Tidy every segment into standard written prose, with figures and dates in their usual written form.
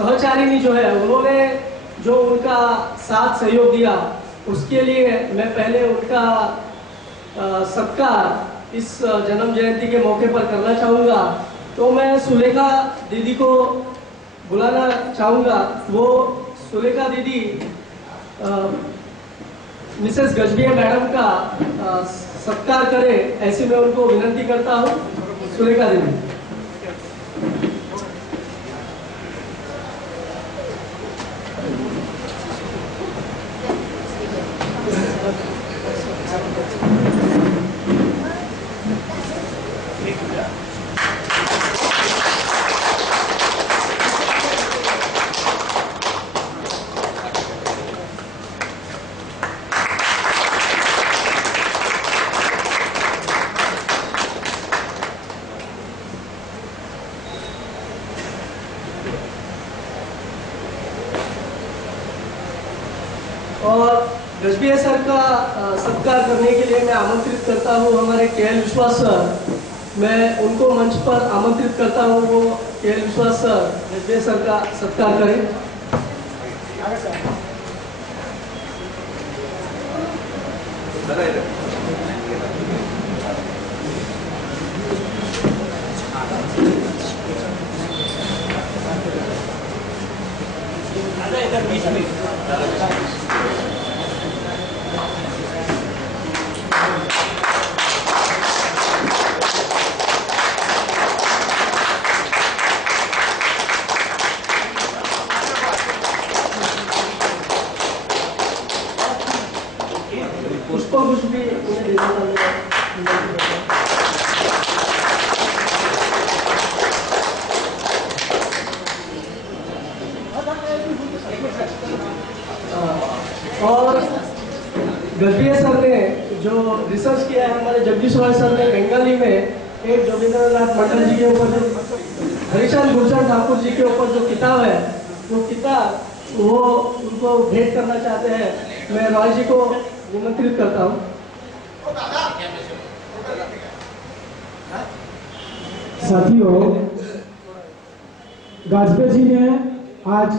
सहचारिणी जो है उन्होंने जो उनका साथ सहयोग दिया, उसके लिए मैं पहले उनका सत्कार इस जन्म जयंती के मौके पर करना चाहूँगा। तो मैं सुलेखा दीदी को बुलाना चाहूँगा। वो सुलेखा दीदी मिसेस गजबिया मैडम का सत्कार करे, ऐसी मैं उनको विनंती करता हूँ। सुलेखा दीदी। और गजबिया सर का सत्कार करने के लिए मैं आमंत्रित करता हूँ हमारे के.एल. विश्वास सर। मैं उनको मंच पर आमंत्रित करता हूँ, वो के.एल. विश्वास सर गजबिया सर का सत्कार करें। पुष्प कुछ भी उन्हें देना और गजबिया सर ने जो रिसर्च किया है, हमारे जगदीश रॉय सर ने बंगाली में एक जोगिंद्रनाथ मंडल जी के ऊपर जो हरिचंद गुलशन ठाकुर जी के ऊपर जो किताब है, वो किताब वो उनको भेंट करना चाहते हैं। मैं रॉय जी को निमंत्रित करता हूँ। साथियों, गाजबे जी ने आज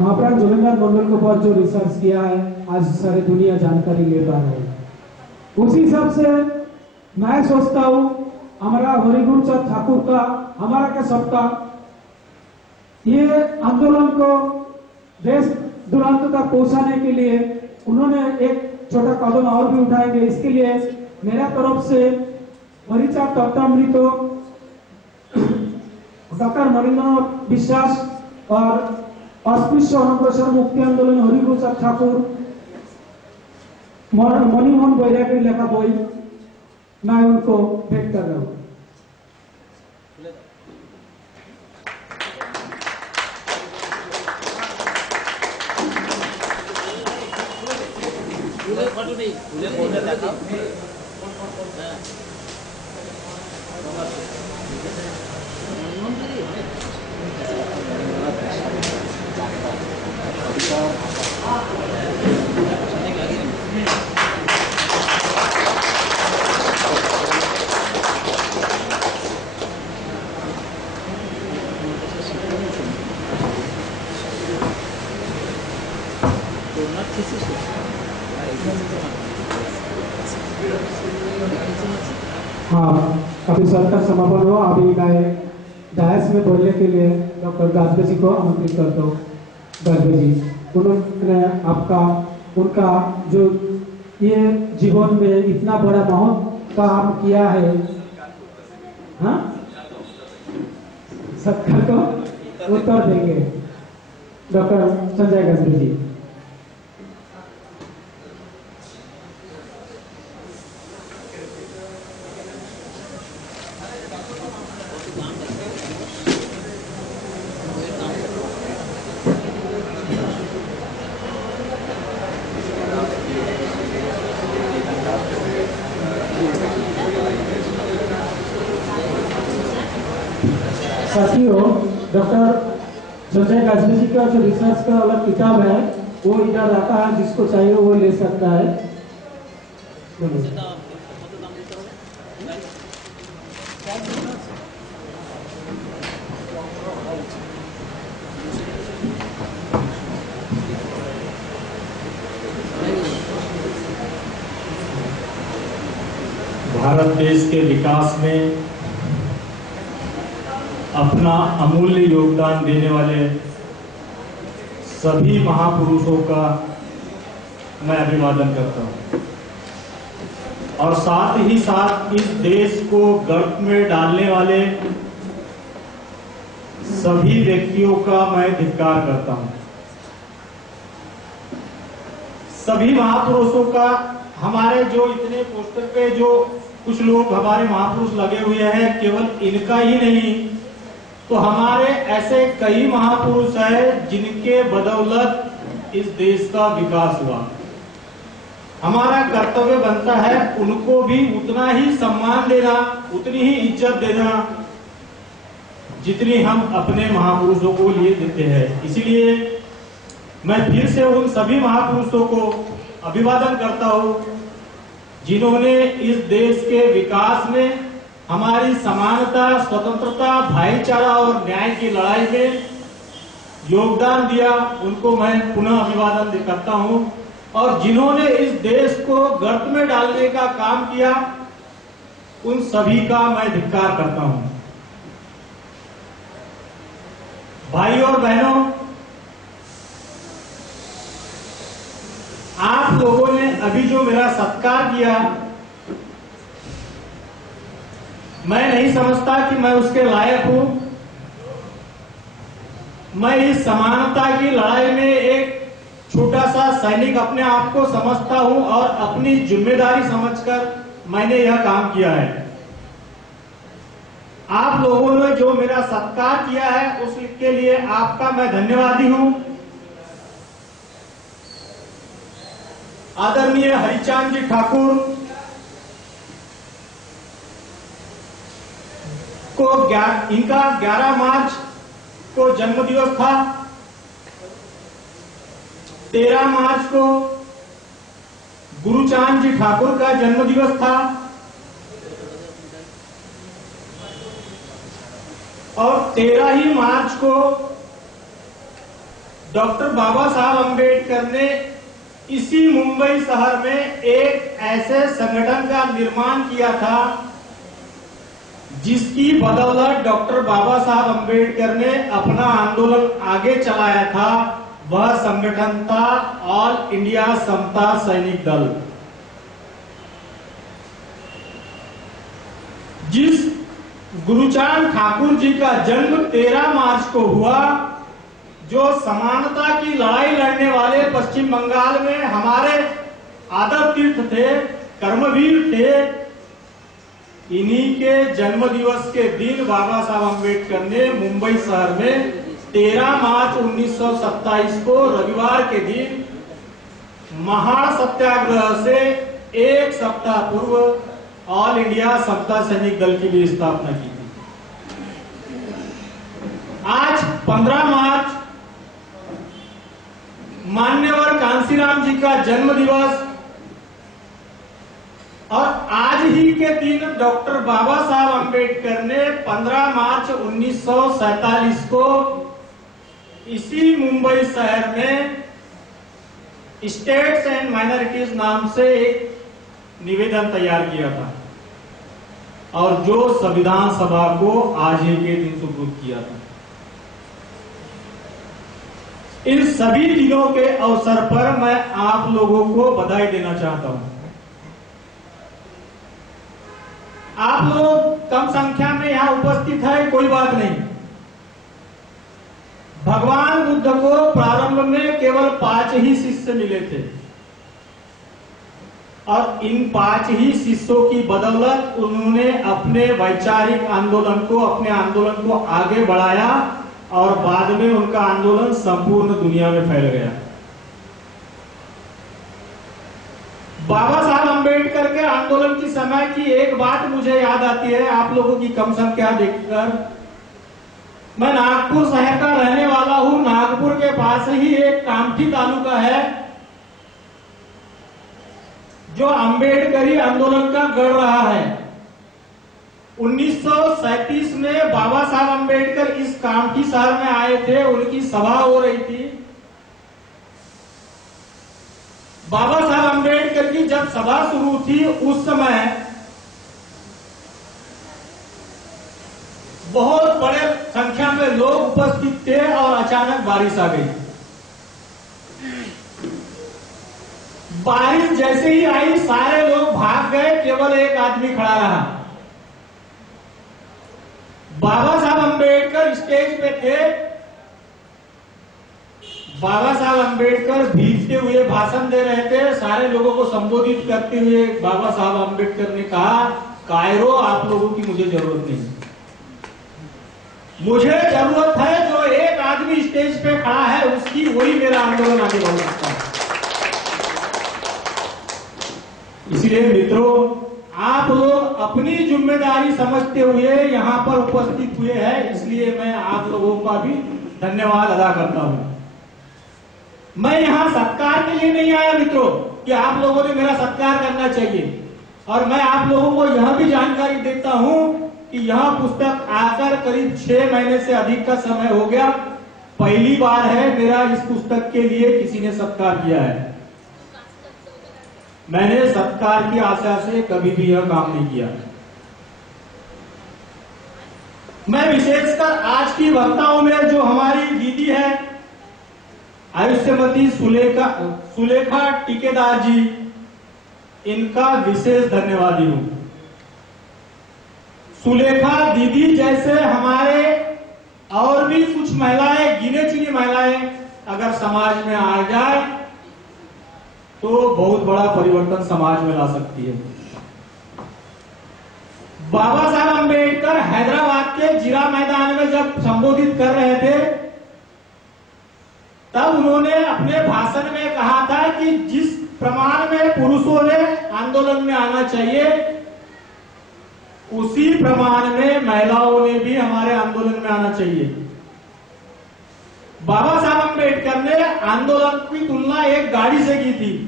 महाप्राण जोगिंद्रनाथ मंडल के ऊपर जो रिसर्च किया है, आज सारी दुनिया जानकारी ले पा रहे हैं। उसी हिसाब से मैं सोचता हूँ हमारा हरिगुण चंद ठाकुर का, हमारा के सबका ये आंदोलन को देश दुरांत तक पहुंचाने के लिए उन्होंने एक छोटा कदम और भी उठाएंगे। इसके लिए मेरा तरफ से परिचार तत्वामृत डॉक्टर मणिन्द्र विश्वास और अस्पृश्य अनग्रसर मुक्ति आंदोलन हरिगुण चंद ठाकुर मणिमोहन बैरागी लिखा बोई मैं उनको भेंट कर रहा हूँ। हाँ, अभी सरकार समापन हुआ। अभी मैं डायस में बोलने के लिए डॉक्टर गाजबे जी को आमंत्रित करता हूँ। गाजबे जी, उन्होंने आपका उनका जो ये जीवन में इतना बड़ा बहुत काम किया है, हाँ, सत्कार को उत्तर देंगे डॉक्टर संजय गाजबे जी। साथियों, डॉक्टर संजय गाजबे जी का जो रिसर्च का अलग किताब है वो इधर आता है, जिसको चाहिए वो ले सकता है। भारत देश के विकास में अपना अमूल्य योगदान देने वाले सभी महापुरुषों का मैं अभिवादन करता हूं और साथ ही साथ इस देश को गर्त में डालने वाले सभी व्यक्तियों का मैं धिक्कार करता हूं। सभी महापुरुषों का, हमारे जो इतने पोस्टर पे जो कुछ लोग हमारे महापुरुष लगे हुए हैं, केवल इनका ही नहीं तो हमारे ऐसे कई महापुरुष हैं जिनके बदौलत इस देश का विकास हुआ। हमारा कर्तव्य बनता है उनको भी उतना ही सम्मान देना, उतनी ही इज्जत देना जितनी हम अपने महापुरुषों को लिए देते हैं। इसलिए मैं फिर से उन सभी महापुरुषों को अभिवादन करता हूं जिन्होंने इस देश के विकास में, हमारी समानता, स्वतंत्रता, भाईचारा और न्याय की लड़ाई में योगदान दिया। उनको मैं पुनः अभिवादन करता हूं और जिन्होंने इस देश को गर्त में डालने का काम किया उन सभी का मैं धिक्कार करता हूं। भाई और बहनों, आप लोगों ने अभी जो मेरा सत्कार किया, मैं नहीं समझता कि मैं उसके लायक हूं। मैं इस समानता की लड़ाई में एक छोटा सा सैनिक अपने आप को समझता हूं और अपनी जिम्मेदारी समझकर मैंने यह काम किया है। आप लोगों ने जो मेरा सत्कार किया है उसके लिए आपका मैं धन्यवादी हूं। आदरणीय हरिचांद जी ठाकुर को इनका 11 मार्च को जन्मदिवस था। 13 मार्च को गुरुचांद जी ठाकुर का जन्मदिवस था और 13 ही मार्च को डॉक्टर बाबा साहब अम्बेडकर ने इसी मुंबई शहर में एक ऐसे संगठन का निर्माण किया था जिसकी बदौलत डॉक्टर बाबा साहब अम्बेडकर ने अपना आंदोलन आगे चलाया था। वह संगठन था ऑल इंडिया समता सैनिक दल। जिस गुरुचांद ठाकुर जी का जन्म 13 मार्च को हुआ, जो समानता की लड़ाई लड़ने वाले पश्चिम बंगाल में हमारे आदर तीर्थ थे, कर्मवीर थे, इन्हीं के जन्म दिवस के दिन बाबा साहब अम्बेडकर ने मुंबई शहर में 13 मार्च 1927 को रविवार के दिन महान सत्याग्रह से एक सप्ताह पूर्व ऑल इंडिया समता सैनिक दल की भी स्थापना की थी। आज 15 मार्च मान्यवर कांसीराम जी का जन्म दिवस और आज ही के दिन डॉक्टर बाबा साहब अम्बेडकर ने 15 मार्च 1947 को इसी मुंबई शहर में स्टेट्स एंड माइनॉरिटीज नाम से एक निवेदन तैयार किया था और जो संविधान सभा को आज ही के दिन सुपुर्द किया था। इन सभी दिनों के अवसर पर मैं आप लोगों को बधाई देना चाहता हूं। आप लोग कम संख्या में यहां उपस्थित है, कोई बात नहीं। भगवान बुद्ध को प्रारंभ में केवल 5 ही शिष्य मिले थे और इन 5 ही शिष्यों की बदौलत उन्होंने अपने वैचारिक आंदोलन को, अपने आंदोलन को आगे बढ़ाया और बाद में उनका आंदोलन संपूर्ण दुनिया में फैल गया। बाबा साहब अम्बेडकर के आंदोलन की समय की एक बात मुझे याद आती है, आप लोगों की कम संख्या देखकर। मैं नागपुर शहर का रहने वाला हूं। नागपुर के पास ही एक कामठी तालुका है जो अम्बेडकरी आंदोलन का गढ़ रहा है। 1937 में बाबा साहब अम्बेडकर इस कामठी शहर में आए थे, उनकी सभा हो रही थी। बाबा साहब अम्बेडकर की जब सभा शुरू थी उस समय बहुत बड़े संख्या में लोग उपस्थित थे और अचानक बारिश आ गई। बारिश जैसे ही आई सारे लोग भाग गए, केवल एक आदमी खड़ा रहा। बाबा साहब अंबेडकर स्टेज पे थे। बाबा साहब अंबेडकर भीगते हुए भाषण दे रहे थे। सारे लोगों को संबोधित करते हुए बाबा साहब अंबेडकर ने कहा, कायरो आप लोगों की मुझे जरूरत नहीं, मुझे जरूरत है जो एक आदमी स्टेज पे खड़ा है उसकी, वही मेरा आंदोलन आगे बढ़ सकता है। इसलिए मित्रों, आप लोग अपनी जिम्मेदारी समझते हुए यहाँ पर उपस्थित हुए हैं, इसलिए मैं आप लोगों का भी धन्यवाद अदा करता हूं। मैं यहाँ सत्कार के लिए नहीं आया मित्रों कि आप लोगों ने मेरा सत्कार करना चाहिए, और मैं आप लोगों को यह भी जानकारी देता हूं कि यह पुस्तक आकर करीब 6 महीने से अधिक का समय हो गया। पहली बार है मेरा इस पुस्तक के लिए किसी ने सत्कार किया है। मैंने सत्कार की आशा से कभी भी यह काम नहीं किया। मैं विशेषकर आज की वक्ताओं में जो हमारी दीदी है आयुष्यमती सुलेखा टीकेदार जी, इनका विशेष धन्यवादी हूं। सुलेखा दीदी जैसे हमारे और भी कुछ महिलाएं, गिने चुनी महिलाएं अगर समाज में आ जाए तो बहुत बड़ा परिवर्तन समाज में ला सकती है। बाबा साहब अंबेडकर हैदराबाद के जिरा मैदान में जब संबोधित कर रहे थे, तब उन्होंने अपने भाषण में कहा था कि जिस प्रमाण में पुरुषों ने आंदोलन में आना चाहिए, उसी प्रमाण में महिलाओं ने भी हमारे आंदोलन में आना चाहिए। बाबा साहब अंबेडकर ने आंदोलन की तुलना एक गाड़ी से की थी।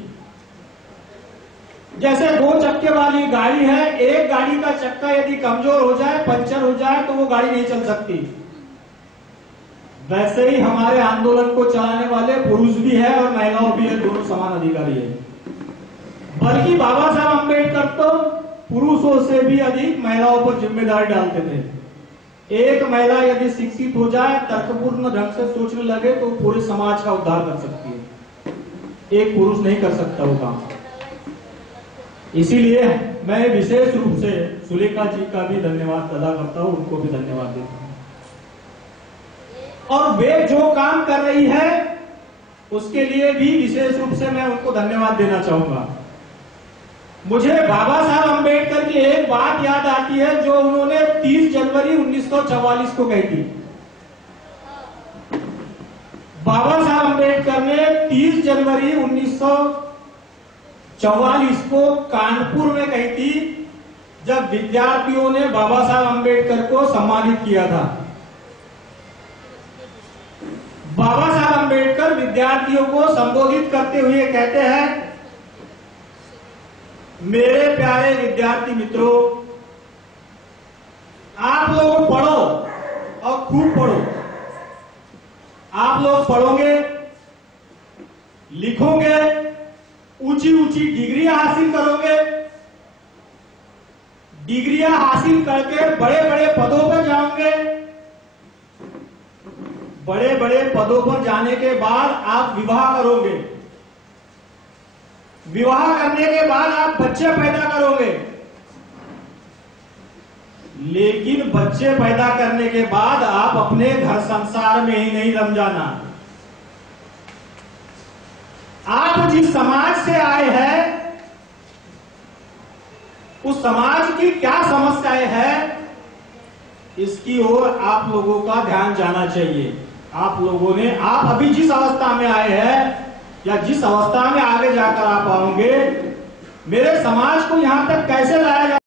जैसे 2 चक्के वाली गाड़ी है, एक गाड़ी का चक्का यदि कमजोर हो जाए, पंचर हो जाए, तो वो गाड़ी नहीं चल सकती। वैसे ही हमारे आंदोलन को चलाने वाले पुरुष भी है और महिलाओं भी है, दोनों समान अधिकारी है। बल्कि बाबा साहब अंबेडकर तो पुरुषों से भी अधिक महिलाओं पर जिम्मेदारी डालते थे। एक महिला यदि शिक्षित हो जाए, तर्कपूर्ण ढंग से सोचने लगे, तो पूरे समाज का उद्धार कर सकती है। एक पुरुष नहीं कर सकता वो काम। इसीलिए मैं विशेष रूप से सुलेखा जी का भी धन्यवाद अदा करता हूं, उनको भी धन्यवाद देता हूं। और वे जो काम कर रही है उसके लिए भी विशेष रूप से मैं उनको धन्यवाद देना चाहूंगा। मुझे बाबा साहब अंबेडकर की एक बात याद आती है जो उन्होंने 30 जनवरी 1944 को कही थी। बाबा साहब अंबेडकर ने 30 जनवरी 1944 को कानपुर में कही थी, जब विद्यार्थियों ने बाबा साहब अंबेडकर को सम्मानित किया था। बाबा साहब अंबेडकर विद्यार्थियों को संबोधित करते हुए कहते हैं, मेरे प्यारे विद्यार्थी मित्रों, आप लोग पढ़ो और खूब पढ़ो। आप लोग पढ़ोगे, लिखोगे, ऊंची ऊंची डिग्रियां हासिल करोगे। डिग्रियां हासिल करके बड़े बड़े पदों पर जाओगे। बड़े बड़े पदों पर जाने के बाद आप विवाह करोगे। विवाह करने के बाद आप बच्चे पैदा करोगे। लेकिन बच्चे पैदा करने के बाद आप अपने घर संसार में ही नहीं रम जाना। आप जिस समाज से आए हैं, उस समाज की क्या समस्याएं हैं, इसकी ओर आप लोगों का ध्यान जाना चाहिए। आप लोगों ने, आप अभी जिस अवस्था में आए हैं या जिस अवस्था में आगे जाकर आप आओगे, मेरे समाज को यहां तक कैसे लाया